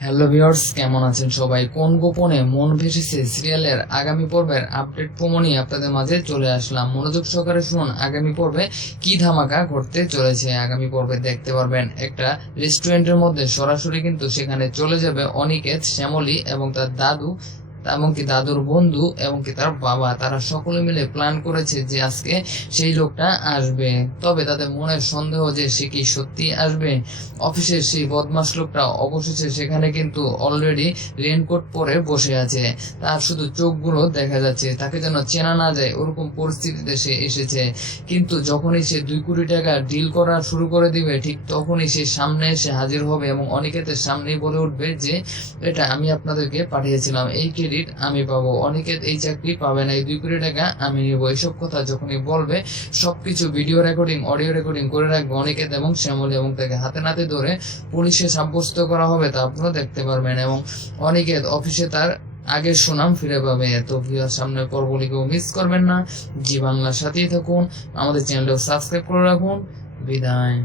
Hello viewers, কেমন আছেন সবাই? কোন গোপনে মন ভেসেছে সিরিয়ালের আগামী পর্বের আপডেট প্রোমো নিয়ে আপনাদের মাঝে চলে আসলাম। মনোযোগ সহকারে শুনুন, আগামী পর্বে কি ধামাকা ঘটতে চলেছে। আগামী পর্বে দেখতে পারবেন একটা রেস্টুরেন্টের মধ্যে সরাসরি কিন্তু সেখানে চলে যাবে অনিকেত, শ্যামলী এবং তার দাদু, এমনকি দাদুর বন্ধু এবং কি তার বাবা। তারা সকলে মিলে প্ল্যান করেছে যে আজকে সেই লোকটা আসবে। তবে তাদের মনের সন্দেহ যে সে কি সত্যি আসবে। অফিসের সেই বদমাস লোকটা অবশেষে সেখানে কিন্তু অলরেডি রেনকোট পরে বসে আছে। তার শুধু চোখগুলো দেখা যাচ্ছে, তাকে যেন চেনা না যায় ওরকম পরিস্থিতিতে সে এসেছে। কিন্তু যখনই সে 2 কোটি টাকা ডিল করা শুরু করে দিবে, ঠিক তখনই সে সামনে এসে হাজির হবে এবং অনিকেতের সামনেই বলে উঠবে যে এটা আমি আপনাদেরকে পাঠিয়েছিলাম, এই ক্রেডিট আমি পাবো, অনিকেত এই চাকরি পাবে না, এই 2 কোটি টাকা আমি নিব। এইসব কথা যখনই বলবে সবকিছু ভিডিও রেকর্ডিং, অডিও রেকর্ডিং করে রাখবে অনিকেত এবং শ্যামলী, এবং তাকে হাতে নাতে ধরে পুলিশে সাব্যস্ত করা হবে, তা আপনারা দেখতে পারবেন। এবং অনিকেত অফিসে তার আগের সুনাম ফিরে পাবে। তো ভিউয়ার, সামনের পর্বগুলিকেও মিস করবেন না। জি বাংলার সাথেই থাকুন, আমাদের চ্যানেলটাও সাবস্ক্রাইব করে রাখুন। বিদায়।